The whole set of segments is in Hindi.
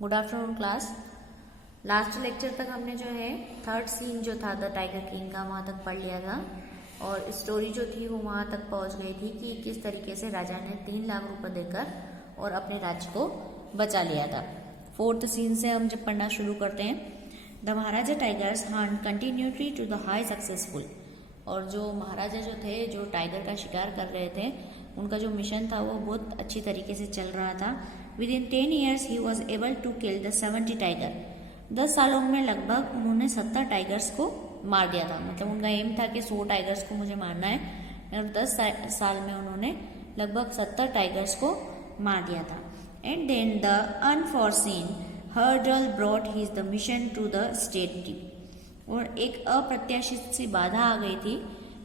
Good afternoon class. Last lecture तक हमने जो है थर्ड सीन जो था द टाइगर किंग का वहाँ तक पढ़ लिया था और स्टोरी जो थी वो वहाँ तक पहुँच गई थी कि किस तरीके से राजा ने 3 लाख रुपए देकर और अपने राज्य को बचा लिया था। फोर्थ सीन से हम जब पढ़ना शुरू करते हैं, the Maharaja tigers hunt continuity to the high successful. और जो महाराजा जो थे, जो टाइगर का शिकार कर रहे थे, उनका जो मिशन था वो बहुत अच्छी तरीके से चल रहा था। Within 10 years he was able to kill the 70 tiger. 10 सालों में लगभग उन्होंने 70 टाइगर्स को मार दिया था। मतलब उनका एम था कि 100 टाइगर्स को मुझे मारना है और 10 साल में उन्होंने लगभग 70 टाइगर्स को मार दिया था। And then the unforeseen hurdle brought his the mission to the state. और एक अप्रत्याशित सी बाधा आ गई थी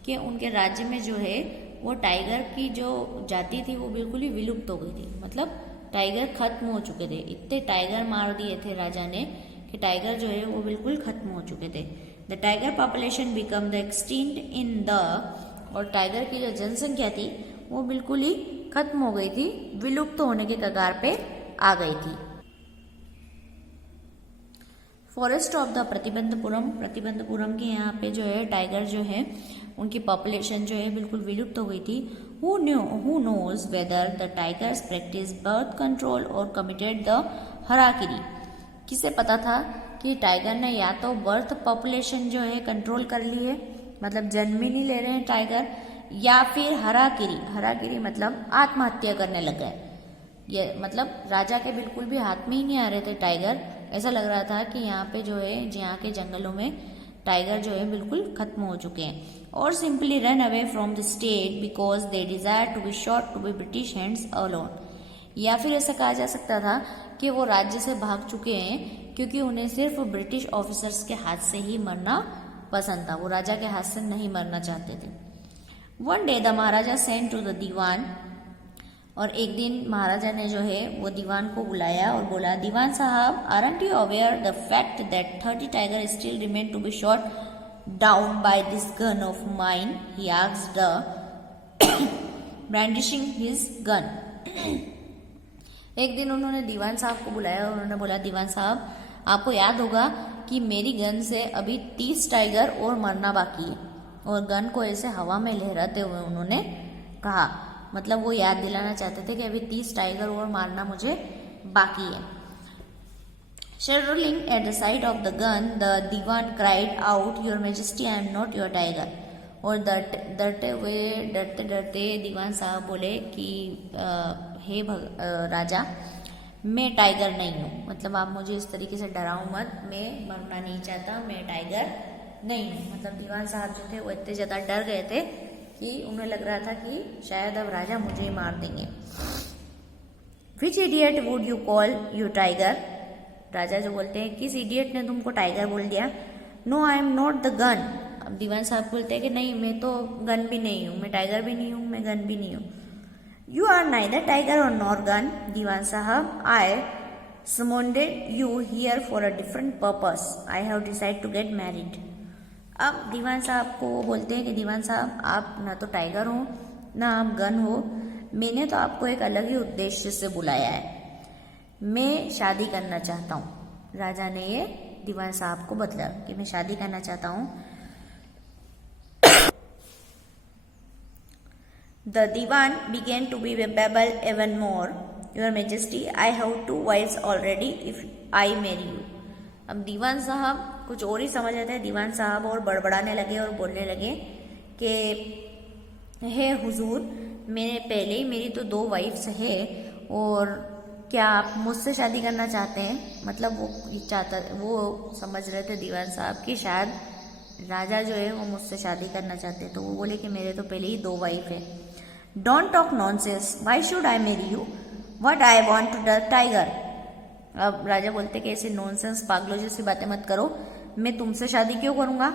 कि उनके राज्य में जो है वो टाइगर की जो जाति थी वो बिल्कुल ही विलुप्त हो गई थी। मतलब टाइगर खत्म हो चुके थे। इतने टाइगर मार दिए थे राजा ने कि टाइगर जो है वो बिल्कुल खत्म हो चुके थे। The tiger population become the extinct in the. और टाइगर की जो जनसंख्या थी वो बिल्कुल ही खत्म हो गई थी, विलुप्त होने के कगार पे आ गई थी। फॉरेस्ट ऑफ द प्रतिबंधपुरम के यहाँ पे जो है टाइगर जो है उनकी पॉपुलेशन जो है बिल्कुल विलुप्त हो गई थी। Who knows whether the tigers practise birth control और कमिटेड द हराकिरी। किसे पता था कि टाइगर ने या तो बर्थ पॉपुलेशन जो है कंट्रोल कर ली है, मतलब जन्म ही नहीं ले रहे हैं टाइगर, या फिर हराकिरी मतलब आत्महत्या करने लग गए। ये मतलब राजा के बिल्कुल भी हाथ में ही नहीं आ रहे थे टाइगर। ऐसा लग रहा था कि यहाँ पे जो है यहाँ के जंगलों में टाइगर जो है बिल्कुल खत्म हो चुके हैं। और simply run away from the state because they desire to be shot to be British hands alone. या फिर ऐसा कहा जा सकता था कि वो राज्य से भाग चुके हैं क्योंकि उन्हें सिर्फ ब्रिटिश ऑफिसर्स के हाथ से ही मरना पसंद था, वो राजा के हाथ से नहीं मरना चाहते थे। One day the maharaja sent to the dewan. और एक दिन महाराजा ने जो है वो दीवान को बुलाया और बोला, दीवान साहब, aren't you aware the fact that 30 tiger still remain to be shot down by this gun of mine? He asked brandishing his gun. एक दिन उन्होंने दीवान साहब को बुलाया और उन्होंने बोला, दीवान साहब, आपको याद होगा कि मेरी गन से अभी 30 टाइगर और मरना बाकी है। और गन को ऐसे हवा में लहराते हुए उन्होंने कहा, मतलब वो याद दिलाना चाहते थे कि अभी 30 टाइगर और मारना मुझे बाकी है। Shuddering at the sight of the gun, the Diwan cried out, Your Majesty, I am not your tiger. और डरते डरते दीवान साहब बोले कि हे राजा, मैं टाइगर नहीं हूँ। मतलब आप मुझे इस तरीके से डराओ मत, मैं मरना नहीं चाहता, मैं टाइगर नहीं हूँ। मतलब दीवान साहब जो थे वो इतने ज़्यादा डर गए थे कि उन्हें लग रहा था कि शायद अब राजा मुझे ही मार देंगे। Which idiot would you call you tiger? राजा जो बोलते हैं, किस इडियट ने तुमको टाइगर बोल दिया? No, I am not the gun. अब दीवान साहब बोलते हैं कि नहीं, मैं तो गन भी नहीं हूँ, मैं टाइगर भी नहीं हूँ, मैं गन भी नहीं हूँ। You are neither tiger or nor gun. दीवान साहब, I summoned you here for a different purpose. I have decided to get married. अब दीवान साहब को वो बोलते हैं कि दीवान साहब, आप ना तो टाइगर हो ना आप गन हो, मैंने तो आपको एक अलग ही उद्देश्य से बुलाया है, मैं शादी करना चाहता हूँ। राजा ने ये दीवान साहब को बतला कि मैं शादी करना चाहता हूँ। The Dewan began to be babble even more. Your Majesty, I have 2 wives already if I marry you. अब दीवान साहब कुछ और ही समझ रहे थे। दीवान साहब और बड़बड़ाने लगे और बोलने लगे कि हे हुजूर, मैंने पहले ही मेरी तो 2 वाइफ्स है और क्या आप मुझसे शादी करना चाहते हैं? मतलब वो समझ रहे थे दीवान साहब कि शायद राजा जो है वो मुझसे शादी करना चाहते हैं। तो वो बोले कि मेरे तो पहले ही 2 वाइफ है। Don't talk nonsense, why should I marry you? What I want to the tiger. अब राजा बोलते कि ऐसे नॉनसेंस पागलों जैसी बातें मत करो, मैं तुमसे शादी क्यों करूंगा,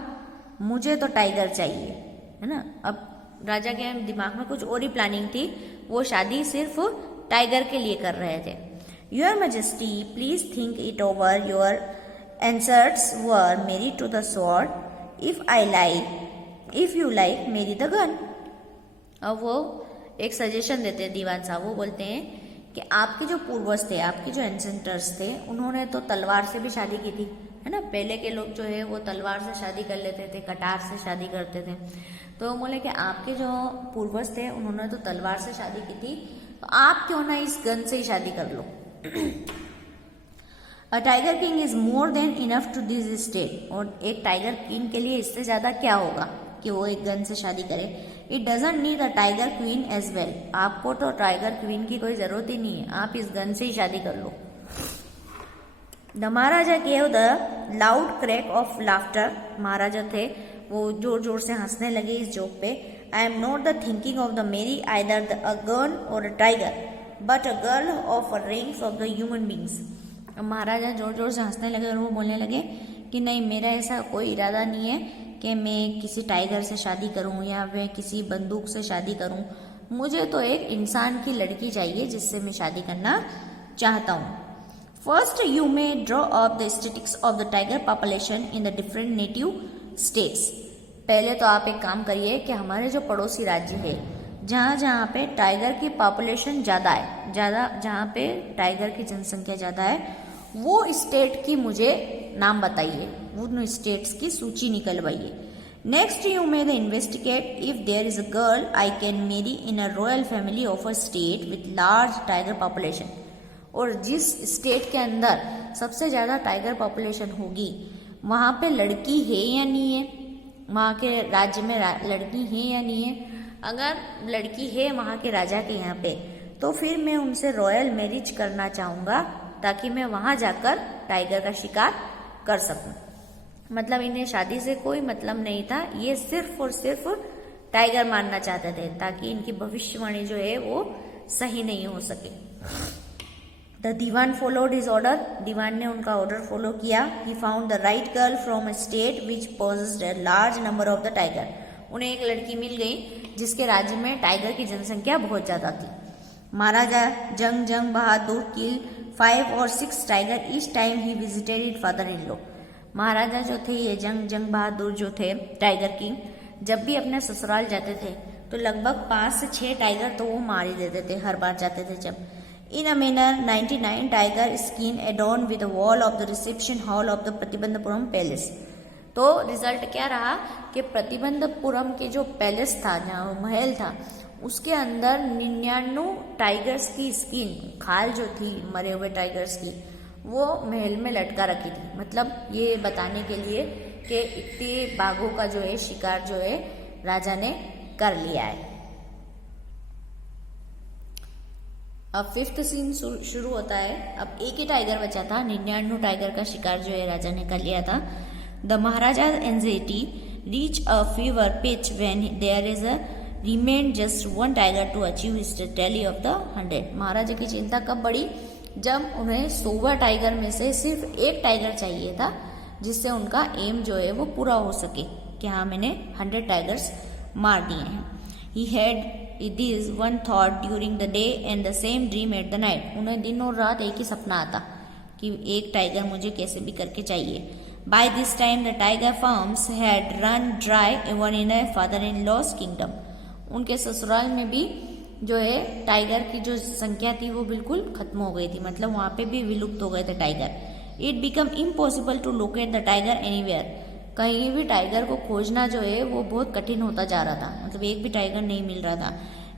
मुझे तो टाइगर चाहिए, है ना। अब राजा के दिमाग में कुछ और ही प्लानिंग थी, वो शादी सिर्फ टाइगर के लिए कर रहे थे। Your majesty, please think it over, your answers were marry to the sword, if you like marry the gun. अब वो एक सजेशन देते हैं दीवान साहब, वो बोलते हैं कि आपके जो पूर्वज थे, आपके जो एंसेंटर्स थे, उन्होंने तो तलवार से भी शादी की थी, है ना। पहले के लोग जो है वो तलवार से शादी कर लेते थे, कटार से शादी करते थे। तो बोले कि आपके जो पूर्वज थे उन्होंने तो तलवार से शादी की थी, तो आप क्यों ना इस गन से ही शादी कर लो। A tiger king is more than enough to this state, और एक टाइगर किंग के लिए इससे ज्यादा क्या होगा कि वो एक गन से शादी करे। It doesn't need a tiger queen as well, आपको तो टाइगर क्वीन की कोई जरूरत ही नहीं है, आप इस गन से ही शादी कर लो। The maharaja gave the loud crack of laughter, महाराजा थे वो जोर जोर से हंसने लगे इस जोक पे। I am not the thinking of the marry either a girl or a tiger but a girl of a range of the human beings. महाराजा जोर जोर से हंसने लगे और वो बोलने लगे कि नहीं, मेरा ऐसा कोई इरादा नहीं है कि मैं किसी टाइगर से शादी करूं या मैं किसी बंदूक से शादी करूं। मुझे तो एक इंसान की लड़की चाहिए जिससे मैं शादी करना चाहता हूं। First you may draw up the statistics of the tiger population in the different native states. पहले तो आप एक काम करिए कि हमारे जो पड़ोसी राज्य है जहाँ जहाँ पे टाइगर की पॉपुलेशन ज़्यादा है, जहाँ पे टाइगर की जनसंख्या ज़्यादा है, वो स्टेट की मुझे नाम बताइए, उन स्टेट्स की सूची निकलवाइए। Next you may the investigate if there is a girl I can marry in a royal family of a state with large tiger population, और जिस स्टेट के अंदर सबसे ज़्यादा टाइगर पॉपुलेशन होगी वहाँ पे लड़की है या नहीं है, वहाँ के राज्य में लड़की है या नहीं है। अगर लड़की है वहाँ के राजा के यहाँ पे, तो फिर मैं उनसे रॉयल मैरिज करना चाहूँगा ताकि मैं वहाँ जाकर टाइगर का शिकार कर सकूं। मतलब इन्हें शादी से कोई मतलब नहीं था, ये सिर्फ और सिर्फ टाइगर मारना चाहते थे ताकि इनकी भविष्यवाणी जो है वो सही नहीं हो सके। The dewan followed his order, दीवान ने उनका ऑर्डर फॉलो किया। He found the right girl from a state which possessed a large number of the tiger, उन्हें एक लड़की मिल गई जिसके राज्य में टाइगर की जनसंख्या बहुत ज्यादा थी। Maharaja Jung Bahadur kill 5 or 6 tiger each time he visited father in law. महाराजा जो थे ये जंग बहादुर जो थे टाइगर किंग, जब भी अपने ससुराल जाते थे तो लगभग 5 से 6 टाइगर तो वो मार ही देते थे हर बार जाते थे जब। In a manner 99 tiger skin adorn with the wall of the reception hall of the Pratibandhapuram palace. तो रिजल्ट क्या रहा कि प्रतिबंधपुरम के जो पैलेस था, जहाँ महल था, उसके अंदर 99 टाइगर्स की स्किन, खाल जो थी मरे हुए टाइगर्स की, वो महल में लटका रखी थी। मतलब ये बताने के लिए कि इतने बाघों का जो है शिकार जो है राजा ने कर लिया है। अब 5th सीन शुरू होता है। अब एक ही टाइगर बचा था, 99 टाइगर का शिकार जो है राजा ने कर लिया था। The Maharaja anxiety reach a fever pitch when there is a remain just 1 tiger to achieve his tally of the 100। Maharaja की चिंता कब बढ़ी, जब उन्हें 100 टाइगर में से सिर्फ एक टाइगर चाहिए था जिससे उनका एम जो है वो पूरा हो सके कि हाँ मैंने 100 टाइगर्स मार दिए हैं। He had this one thought during the day and the same dream at the night. उन्हें दिन और रात एक ही सपना आता कि एक टाइगर मुझे कैसे भी करके चाहिए। By this time the tiger farms had run dry even in a father in law's kingdom. उनके ससुराल में भी जो है टाइगर की जो संख्या थी वो बिल्कुल खत्म हो गई थी, मतलब वहां पे भी विलुप्त हो गए थे tiger. It become impossible to locate the tiger anywhere. कहीं भी टाइगर को खोजना जो है वो बहुत कठिन होता जा रहा था, मतलब एक भी टाइगर नहीं मिल रहा था।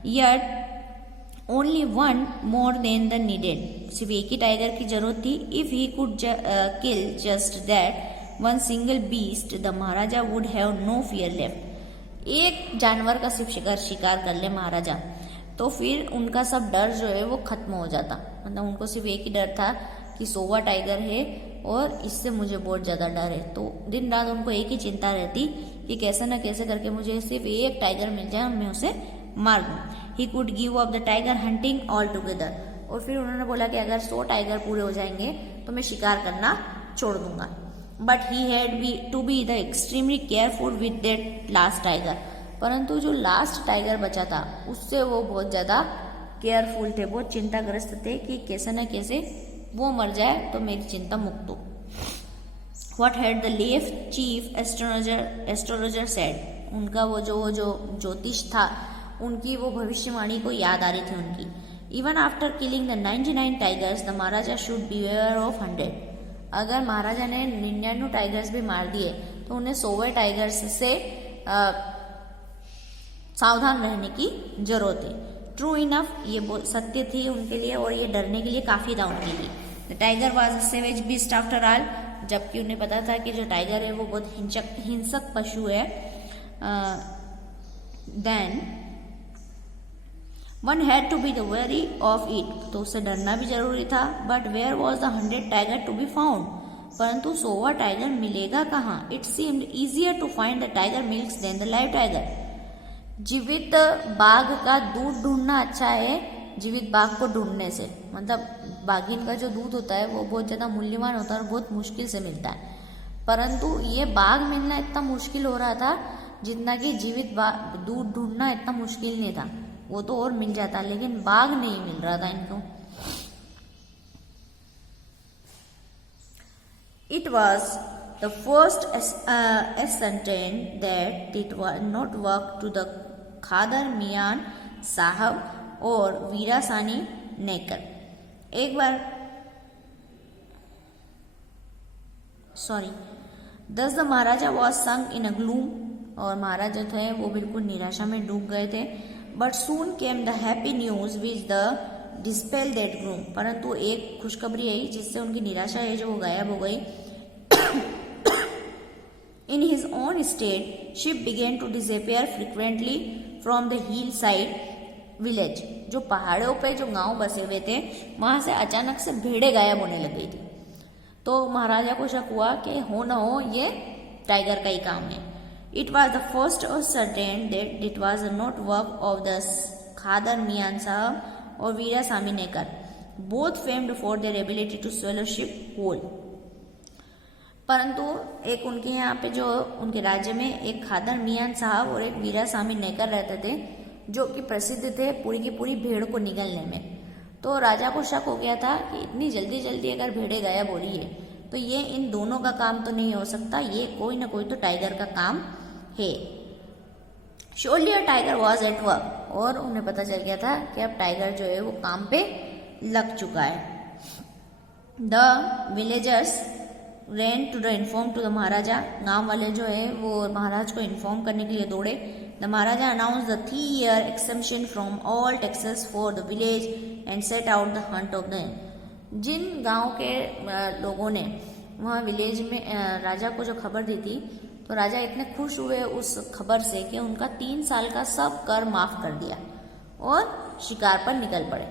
Yet only 1 more than the needed, सिर्फ एक ही टाइगर की जरूरत थी। If he could kill just that 1 single beast the Maharaja would have no fear left. एक जानवर का सिर्फ शिकार कर ले महाराजा तो फिर उनका सब डर जो है वो खत्म हो जाता। मतलब उनको सिर्फ एक ही डर था कि 100 टाइगर है और इससे मुझे बहुत ज्यादा डर है। तो दिन रात उनको एक ही चिंता रहती कि कैसे ना कैसे करके मुझे सिर्फ एक टाइगर मिल जाए और मैं उसे मार दूं। He could give up the tiger hunting all together. और फिर उन्होंने बोला कि अगर 100 टाइगर पूरे हो जाएंगे तो मैं शिकार करना छोड़ दूंगा। But he had to be the extremely careful with that last tiger. परंतु जो लास्ट टाइगर बचा था उससे वो बहुत ज्यादा केयरफुल थे, बहुत चिंताग्रस्त थे कि कैसे न कैसे वो मर जाए तो मेरी चिंता मुक्त हो। What had the left chief astrologer said. उनका वो जो ज्योतिष था उनकी वो भविष्यवाणी को याद आ रही थी उनकी। Even after killing the 99 tigers the Maharaja should beware of 100। अगर महाराजा ने 99 टाइगर्स भी मार दिए तो उन्हें 100 टाइगर्स से सावधान रहने की जरूरत है। ट्रू इनफ, ये सत्य थी उनके लिए और ये डरने के लिए काफी था उनके लिए। The tiger was a savage beast after all, जबकि उन्हें पता था कि जो टाइगर है वो बहुत हिंसक पशु है। Then one had to be the very of it, तो उससे डरना भी जरूरी था। But where was the 100 tiger to be found, परंतु 100वां टाइगर मिलेगा कहाँ? It seemed easier to find the tiger milks than the live tiger. जीवित बाघ का दूध ढूंढना अच्छा है जीवित बाघ को ढूंढने से। मतलब बाघिन का जो दूध होता है वो बहुत ज्यादा मूल्यवान होता है और बहुत मुश्किल से मिलता है, परंतु ये बाघ मिलना इतना मुश्किल हो रहा था जितना कि जीवित दूध ढूंढना इतना मुश्किल नहीं था। वो तो और मिल जाता, लेकिन बाघ नहीं मिल रहा था इनको। It was the first ascertained that it was not work to the खादर मियान साहब और वीरासानी नेकर। एक बार दस the Maharaja was sunk in a gloom, और महाराजा थे वो बिल्कुल निराशा में डूब गए थे। But soon came the happy news which the dispel that gloom, परंतु एक खुशखबरी आई जिससे उनकी निराशा है जो वो गायब हो गई। In his own state sheep began to disappear frequently from the hillside village. जो पहाड़ों पे जो गांव बसे हुए थे वहां से अचानक से भेड़े गायब होने लग गई थी। तो महाराजा को शक हुआ कि हो न हो ये टाइगर का ही काम है। It was the first certain that it was not work of the Khader Mian Sahib और Veerasami Naicker, both famed for their ability to swallow ship whole. परंतु एक उनके यहाँ पे जो उनके राज्य में एक खादर मियान साहब और एक वीरासामी नेकर रहते थे जो कि प्रसिद्ध थे पूरी की पूरी भेड़ को निगलने में। तो राजा को शक हो गया था कि इतनी जल्दी जल्दी अगर भेड़ें गायब हो रही है तो ये इन दोनों का काम तो नहीं हो सकता, ये कोई ना कोई तो टाइगर का काम है। Surely a tiger was at work, और उन्हें पता चल गया था कि अब टाइगर जो है वो काम पे लग चुका है। The villagers ran to the inform to the maharaja, गांव वाले जो है वो महाराज को इन्फॉर्म करने के लिए दौड़े। The maharaja announce the 3-year exemption from all taxes for the village and set out the hunt of the. जिन गांव के लोगों ने वहाँ विलेज में राजा को जो खबर दी थी, तो राजा इतने खुश हुए उस खबर से कि उनका 3 साल का सब कर माफ कर दिया और शिकार पर निकल पड़े।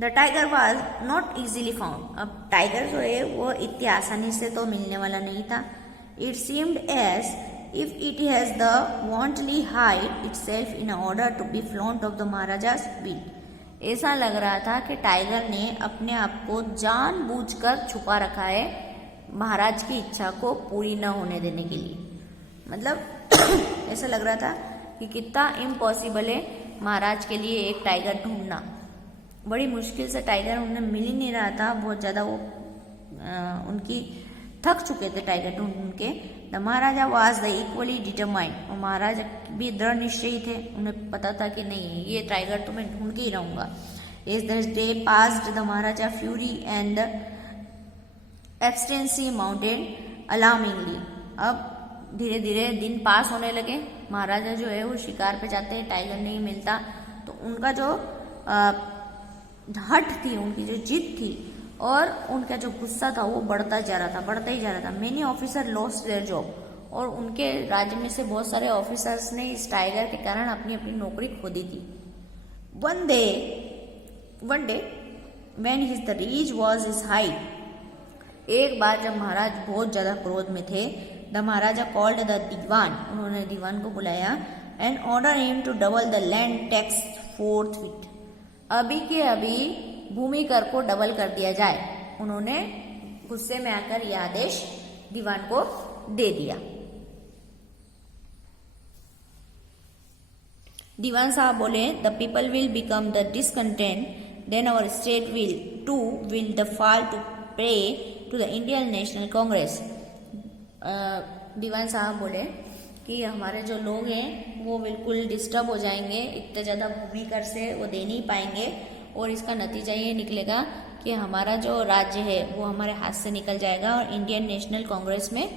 The tiger was not easily found, अब टाइगर जो है वो इतनी आसानी से तो मिलने वाला नहीं था। It seemed as if it has the wantonly hide itself in order to be flaunt of the महाराजा's will। ऐसा लग रहा था कि टाइगर ने अपने आप को जानबूझकर छुपा रखा है महाराज की इच्छा को पूरी न होने देने के लिए। मतलब ऐसा लग रहा था कि कितना इम्पॉसिबल है महाराज के लिए एक टाइगर ढूंढना। बड़ी मुश्किल से टाइगर उन्हें मिल ही नहीं रहा था, बहुत ज़्यादा वो उनकी थक चुके थे टाइगर ढूंढ के। The Maharaja was the equally determined, और महाराजा भी दृढ़ निश्चयी थे, उन्हें पता था कि नहीं ये टाइगर तो मैं ढूंढ के ही रहूंगा। As the day passed the maharaja fury and the absence mountain alarmingly. अब धीरे धीरे दिन पास होने लगे, महाराजा जो है वो शिकार पे जाते हैं, टाइगर नहीं मिलता, तो उनका जो हट थी, उनकी जो जिद थी और उनका जो गुस्सा था वो बढ़ता ही जा रहा था। Many officer lost their job, और उनके राज्य में से बहुत सारे ऑफिसर्स ने इस टाइगर के कारण अपनी अपनी नौकरी खो दी थी। One day when his the reach was his height, एक बार जब महाराज बहुत ज्यादा क्रोध में थे, the Maharaja called the Dewan, उन्होंने दीवान को बुलाया and order him to double the land tax 4th। अभी के अभी भूमि कर को डबल कर दिया जाए। उन्होंने गुस्से में आकर यह आदेश दीवान को दे दिया। दीवान साहब बोले, the people will become the discontent, then our state will the fall to prey to the Indian National Congress. दीवान साहब बोले कि हमारे जो लोग हैं वो बिल्कुल डिस्टर्ब हो जाएंगे, इतने ज़्यादा भूमि कर से वो दे नहीं पाएंगे और इसका नतीजा ये निकलेगा कि हमारा जो राज्य है वो हमारे हाथ से निकल जाएगा और इंडियन नेशनल कांग्रेस में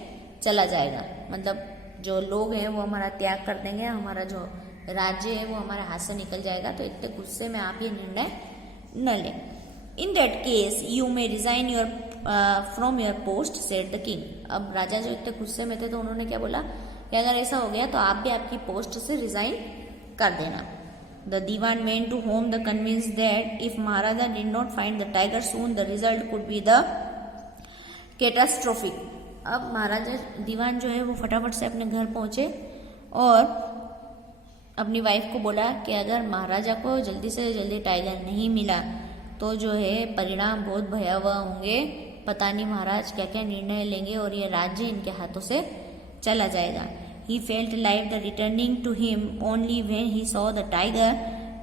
चला जाएगा। मतलब जो लोग हैं वो हमारा त्याग कर देंगे, हमारा जो राज्य है वो हमारे हाथ से निकल जाएगा। तो इतने गुस्से में आप ये निर्णय न लें। In that case you may resign your from your post said the king. अब राजा जो इतने गुस्से में थे तो उन्होंने क्या बोला कि अगर ऐसा हो गया तो आप भी आपकी पोस्ट से रिजाइन कर देना। The Dewan went to home the convinced that if Maharaja did not find the tiger soon the result could be the catastrophic। अब महाराजा दीवान जो है वो फटाफट से अपने घर पहुंचे और अपनी वाइफ को बोला कि अगर महाराजा को जल्दी से जल्दी टाइगर नहीं मिला तो जो है परिणाम बहुत भयावह होंगे। पता नहीं महाराज क्या क्या निर्णय लेंगे और ये राज्य इनके हाथों से चला जाएगा। He felt life the returning to him only when he saw the tiger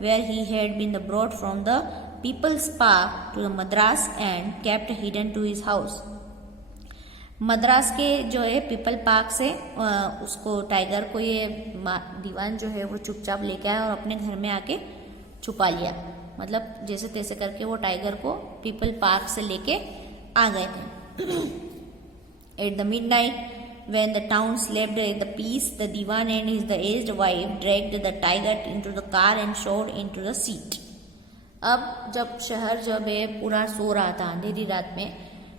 where he had been brought from the people's park to the Madras and kept hidden to his house। Madras के जो है पीपल पार्क से उसको टाइगर को ये दीवान जो है वो चुपचाप लेके आया और अपने घर में आके छुपा लिया। मतलब जैसे तैसे करके वो टाइगर को पीपल पार्क से लेके आ गए थे। At the midnight when the town slept at the peace, the divan and his the aged wife dragged the tiger into the car and showed into the seat। अब जब शहर जब है पूरा सो रहा था अंधेरी रात में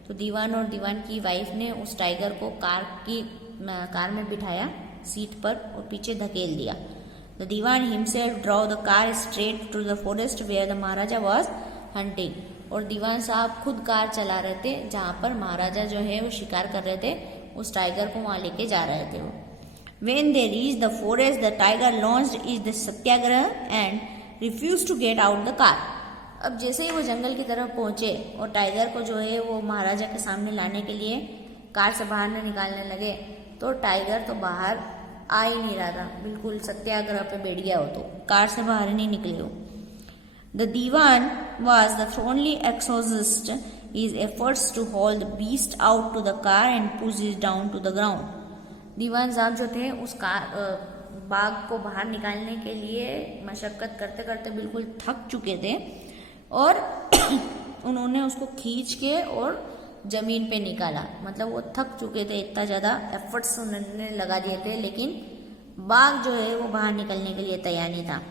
तो दीवान और दीवान की वाइफ ने उस टाइगर को कार में बिठाया सीट पर और पीछे धकेल दिया। The Dewan himself drove the car straight to the forest where the Maharaja was hunting। और दीवान साहब खुद कार चला रहे थे जहाँ पर महाराजा जो है वो शिकार कर रहे थे, उस टाइगर को वहां लेके जा रहे थे वो। When they reached the forest, the tiger launched its Satyagraha and refused to get out the car। अब जैसे ही वो जंगल की तरफ पहुंचे और टाइगर को जो है वो महाराजा के सामने लाने के लिए कार से बाहर न निकालने लगे तो टाइगर तो बाहर आ ही नहीं रहा था, बिल्कुल सत्याग्रह पे बैठ गया हो, तो कार से बाहर ही नहीं निकले हो। The divan was the only exorcist his efforts to haul the beast out to the car and push it down to the ground। दीवान साहब जो थे उस बाघ को बाहर निकालने के लिए मशक्कत करते करते बिल्कुल थक चुके थे और उन्होंने उसको खींच के और जमीन पे निकाला। मतलब वो थक चुके थे, इतना ज़्यादा एफर्ट्स उन्होंने लगा दिए थे, लेकिन बाघ जो है वो बाहर निकलने के लिए तैयार नहीं था।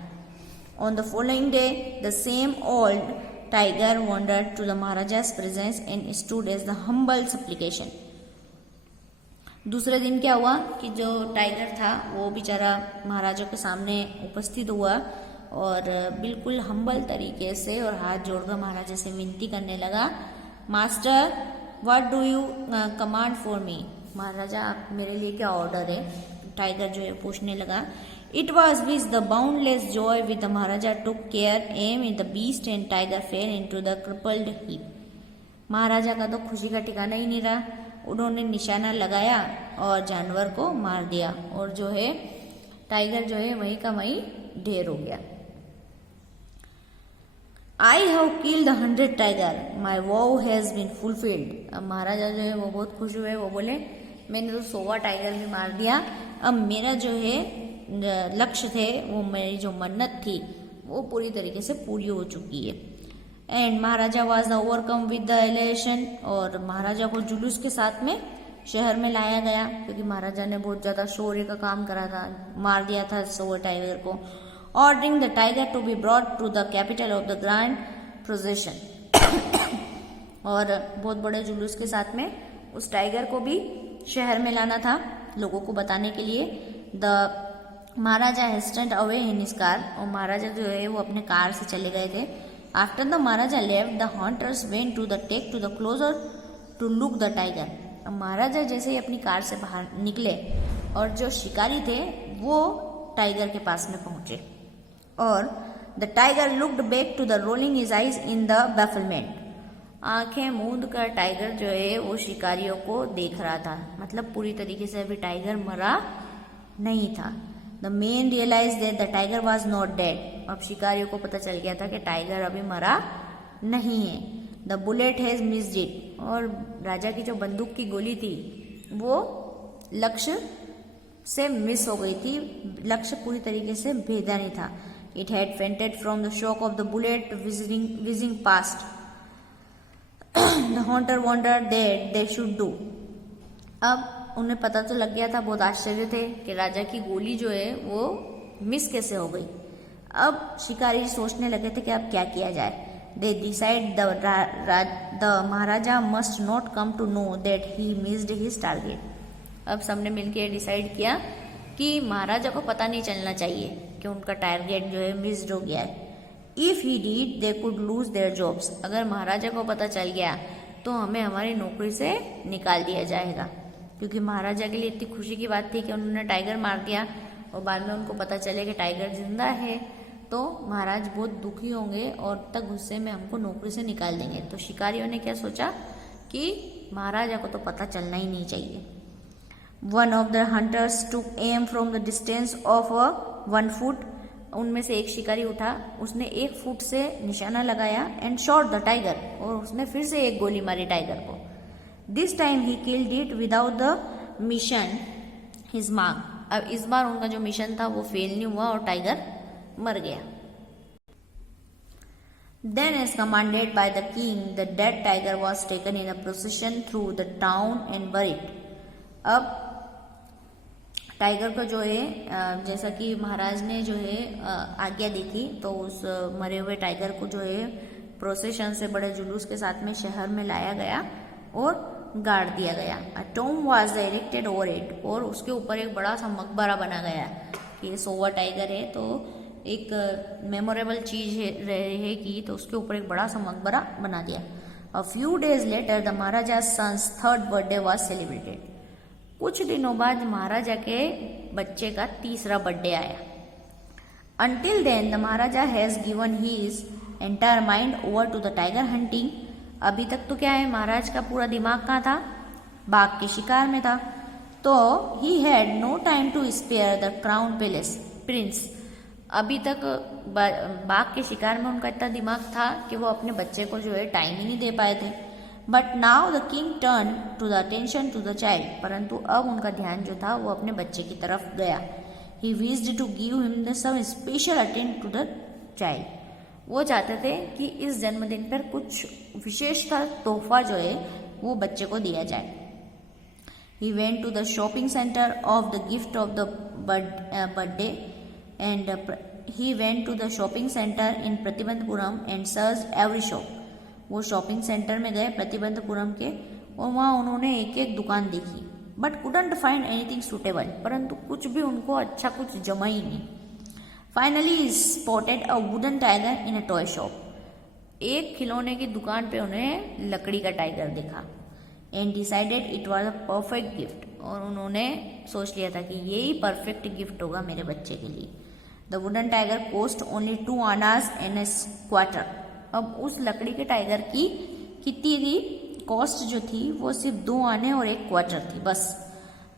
On the following day, the same old tiger wandered to the Maharaja's presence and stood as the humble supplication। दूसरे दिन क्या हुआ कि जो टाइगर था वो बेचारा महाराजा के सामने उपस्थित हुआ और बिल्कुल हम्बल तरीके से और हाथ जोड़कर महाराजा से विनती करने लगा, master what do you command for me. महाराजा आप मेरे लिए क्या ऑर्डर है, टाइगर जो है पूछने लगा। It was with the boundless joy with the Maharaja took care aim in the beast and tiger fell into the crippled heap। महाराजा का तो खुशी का ठिकाना ही नहीं रहा, उन्होंने निशाना लगाया और जानवर को मार दिया और जो है टाइगर जो है वहीं का वहीं ढेर हो गया। I have killed 100 tiger, my vow has been fulfilled। अब महाराजा जो है वो बहुत खुश हुए, वो बोले मैंने तो 100 टाइगर भी मार दिया, अब मेरा जो है लक्ष्य थे वो मेरी जो मन्नत थी वो पूरी तरीके से पूरी हो चुकी है। And maharaja was overcome with the elation. और महाराजा को जुलूस के साथ में शहर में लाया गया क्योंकि महाराजा ने बहुत ज्यादा शौर्य का काम करा था, मार दिया था 100 टाइगर को। Ordering the tiger to be brought to the capital of the grand procession. और बहुत बड़े जुलूस के साथ में उस टाइगर को भी शहर में लाना था लोगों को बताने के लिए। The maharaja hastened away in his car. और महाराजा जो है वो अपने कार से चले गए थे। After the Maharaja left the hunters went to the take to the closer to look the tiger. अब महाराजा जैसे ही अपनी कार से बाहर निकले और जो शिकारी थे वो टाइगर के पास में पहुंचे और the tiger looked back to the rolling his eyes in the bafflement. आंखें मूंद कर टाइगर जो है वो शिकारियों को देख रहा था, मतलब पूरी तरीके से अभी टाइगर मरा नहीं था। The men realise that the tiger was not dead. अब शिकारियों को पता चल गया था कि टाइगर अभी मरा नहीं है। The bullet has missed it. और राजा की जो बंदूक की गोली थी वो लक्ष्य से मिस हो गई थी, लक्ष्य पूरी तरीके से भेदा नहीं था। It had fainted from the shock of the bullet whizzing past the hunter wonder that they should do. अब उन्हें पता तो लग गया था, बहुत आश्चर्य थे कि राजा की गोली जो है वो मिस कैसे हो गई। अब शिकारी सोचने लगे थे कि अब क्या किया जाए। They decide the Maharaja must not come to know that he missed his target. अब सबने मिलकर डिसाइड किया कि महाराजा को पता नहीं चलना चाहिए कि उनका टारगेट जो है मिस्ड हो गया है। If he did they could lose their jobs. अगर महाराजा को पता चल गया तो हमें हमारी नौकरी से निकाल दिया जाएगा, क्योंकि महाराजा के लिए इतनी खुशी की बात थी कि उन्होंने टाइगर मार दिया और बाद में उनको पता चले कि टाइगर जिंदा है तो महाराज बहुत दुखी होंगे और तक गुस्से में हमको नौकरी से निकाल देंगे। तो शिकारियों ने क्या सोचा कि महाराजा को तो पता चलना ही नहीं चाहिए। One of the hunters took am from the distance of 1 foot. उनमें से एक शिकारी उठा, उसने 1 फुट से निशाना लगाया एंड शॉट द टाइगर, और उसने फिर से एक गोली मारी टाइगर को। This time he killed it without the mission his mark. अब इस बार उनका जो मिशन था वो फेल नहीं हुआ और टाइगर मर गया। Then as commanded by the king, the dead tiger was taken in a procession through the town and buried. अब टाइगर को जो है जैसा कि महाराज ने जो है आज्ञा दी थी, तो उस मरे हुए टाइगर को जो है प्रोसेशन से बड़े जुलूस के साथ में शहर में लाया गया और गाड़ दिया गया। A tomb was erected over it, और उसके ऊपर एक बड़ा सा मकबरा बना गया कि ये सोवा टाइगर है तो एक मेमोरेबल चीज रहेगी, तो उसके ऊपर एक बड़ा सा मकबरा बना दिया। A few days later, the Maharaja's son's 3rd birthday was celebrated. कुछ दिनों बाद महाराजा के बच्चे का 3रा बर्थडे आया। Until then, the Maharaja has given his entire mind over to the tiger hunting. अभी तक तो क्या है, महाराज का पूरा दिमाग कहाँ था, बाघ के शिकार में था। तो he had no time to spare the crown palace prince. अभी तक बाघ के शिकार में उनका इतना दिमाग था कि वो अपने बच्चे को जो है टाइम ही नहीं दे पाए थे। But now the king turn to the attention to the child. परंतु अब उनका ध्यान जो था वो अपने बच्चे की तरफ गया। He wished to give him some special attention to the child. वो चाहते थे कि इस जन्मदिन पर कुछ विशेष तोहफा जो है वो बच्चे को दिया जाए। He went to the shopping centre of the gift of the birthday and he went to the shopping center in Pratibandapuram and searched every shop. वो शॉपिंग सेंटर में गए प्रतिबंधपुरम के और वहाँ उन्होंने एक एक दुकान देखी, but couldn't find anything suitable. परंतु कुछ भी उनको अच्छा कुछ जमा ही नहीं। Finally he spotted a wooden tiger in a toy shop. एक खिलौने की दुकान पे उन्हें लकड़ी का टाइगर देखा and decided it was a perfect gift. और उन्होंने सोच लिया था कि यही परफेक्ट गिफ्ट होगा मेरे बच्चे के लिए। The wooden tiger cost only 2 annas and a quarter. अब उस लकड़ी के टाइगर की कितनी थी कॉस्ट जो थी वो सिर्फ 2 आने और 1 क्वार्टर थी बस।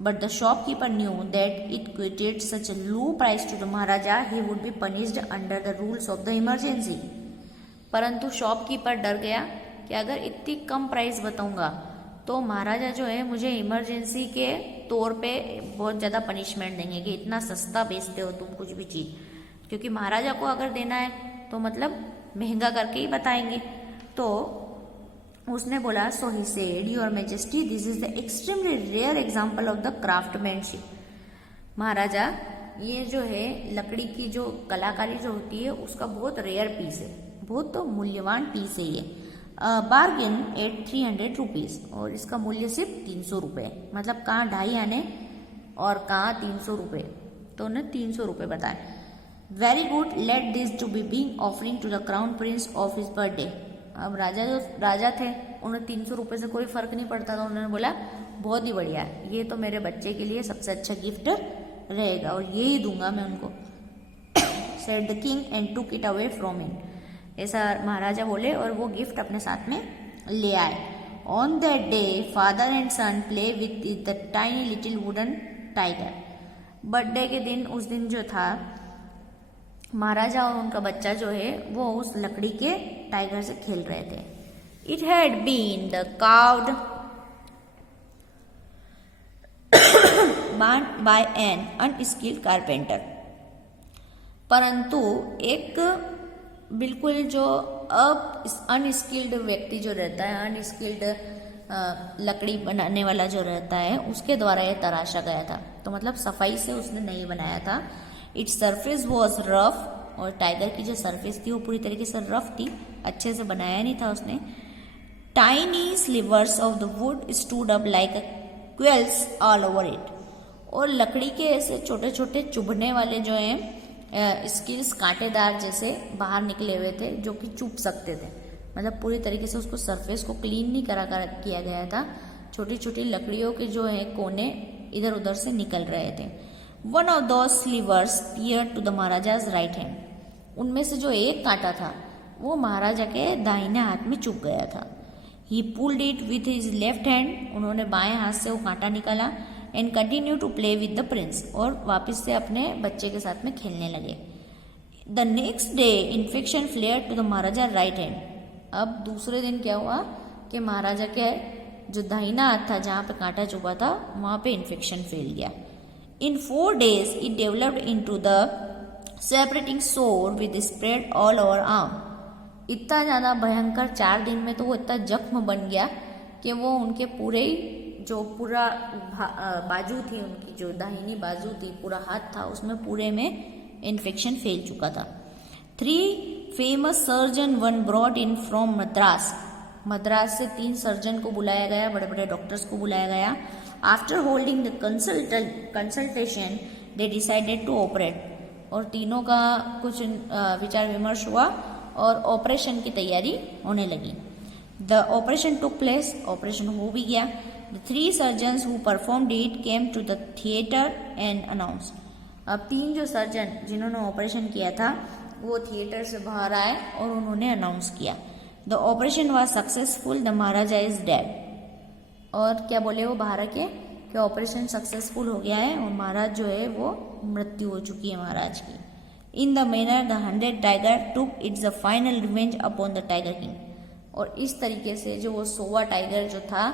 But the shopkeeper knew that it quoted such a low price to the Maharaja, he would be punished under the rules of the emergency. परंतु शॉपकीपर डर गया कि अगर इतनी कम प्राइस बताऊंगा तो महाराजा जो है मुझे इमरजेंसी के तौर पे बहुत ज़्यादा पनिशमेंट देंगे कि इतना सस्ता बेचते हो तुम कुछ भी चीज़, क्योंकि महाराजा को अगर देना है तो मतलब महंगा करके ही बताएंगे। तो उसने बोला, so he said, your majesty, this is the extremely rare example of the craftsmanship. महाराजा ये जो है लकड़ी की जो कलाकारी जो होती है उसका बहुत रेयर पीस है, बहुत तो मूल्यवान पीस है ये। बार्गेन एट 300 रुपीज, और इसका मूल्य सिर्फ 300 रुपये, मतलब कहाँ 2.5 आने और कहाँ 300 रुपये, तो उन्हें 300 रुपये बताए। Very good, let this to be being offering to the crown prince of his birthday. अब राजा जो राजा थे उन्हें 300 रुपये से कोई फर्क नहीं पड़ता था, उन्होंने बोला बहुत ही बढ़िया, ये तो मेरे बच्चे के लिए सबसे अच्छा गिफ्ट रहेगा और यही दूंगा मैं उनको। Said the king and took it away from him. ऐसा महाराजा बोले और वो गिफ्ट अपने साथ में ले आए। On that day father and son play with the tiny little wooden tiger. Birthday के दिन, उस दिन जो था, महाराजा और उनका बच्चा जो है वो उस लकड़ी के टाइगर से खेल रहे थे। It had been the carved by an unskilled carpenter. परंतु एक बिल्कुल जो अनस्किल्ड व्यक्ति जो रहता है, अनस्किल्ड लकड़ी बनाने वाला जो रहता है, उसके द्वारा यह तराशा गया था। तो मतलब सफाई से उसने नहीं बनाया था। इट्स सरफेस वॉज रफ, और टाइगर की जो सरफेस थी वो पूरी तरीके से रफ थी, अच्छे से बनाया नहीं था उसने। Tiny slivers of the wood stood up like quills all over it, और लकड़ी के ऐसे छोटे छोटे चुभने वाले जो हैं स्किल्स, कांटेदार जैसे बाहर निकले हुए थे, जो कि चुभ सकते थे। मतलब पूरी तरीके से उसको सरफेस को क्लीन नहीं किया गया था, छोटी छोटी लकड़ियों के जो है कोने इधर उधर से निकल रहे थे। One of those slivers pierce to the maharaja's right hand, उनमें से जो एक कांटा था वो महाराजा के दाहिने हाथ में चुभ गया था। He pulled it with his left hand, उन्होंने बाएं हाथ से वो कांटा निकाला। And continue to play with the prince, और वापस से अपने बच्चे के साथ में खेलने लगे। The next day infection flare to the maharaja right hand. अब दूसरे दिन क्या हुआ कि महाराजा के जो दाहिना हाथ था जहाँ पे कांटा चुभा था वहाँ पे इन्फेक्शन फैल गया। In 4 days it developed into the separating sore with spread all over arm. इतना ज़्यादा भयंकर 4 दिन में तो वो इतना जख्म बन गया कि वो उनके पूरे जो पूरा बाजू थी, उनकी जो दाहिनी बाजू थी, पूरा हाथ था, उसमें पूरे में इन्फेक्शन फैल चुका था। 3 famous surgeon one brought in from Madras, Madras से 3 सर्जन को बुलाया गया, बड़े बड़े डॉक्टर्स को बुलाया गया। After holding the consultation they decided to operate, और तीनों का कुछ विचार विमर्श हुआ और ऑपरेशन की तैयारी होने लगी। The operation took place, operation हो भी गया। The 3 surgeons who performed it came to the theatre and announce. अब 3 जो सर्जन जिन्होंने ऑपरेशन किया था वो थिएटर से बाहर आए और उन्होंने अनाउंस किया, the operation was successful, the Maharaja is dead. और क्या बोले वो बाहर के कि ऑपरेशन सक्सेसफुल हो गया है और महाराज जो है वो मृत्यु हो चुकी है महाराज की। In the manner the 100 tiger took its the final revenge upon the tiger king, और इस तरीके से जो वो 100वां टाइगर जो था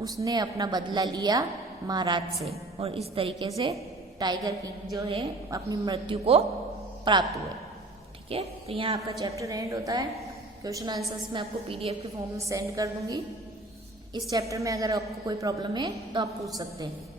उसने अपना बदला लिया महाराज से, और इस तरीके से टाइगर किंग जो है अपनी मृत्यु को प्राप्त हुए। ठीक है, तो यहाँ आपका चैप्टर एंड होता है। क्वेश्चन आंसर्स मैं आपको PDF के फॉर्म में सेंड कर दूंगी। इस चैप्टर में अगर आपको कोई प्रॉब्लम है तो आप पूछ सकते हैं।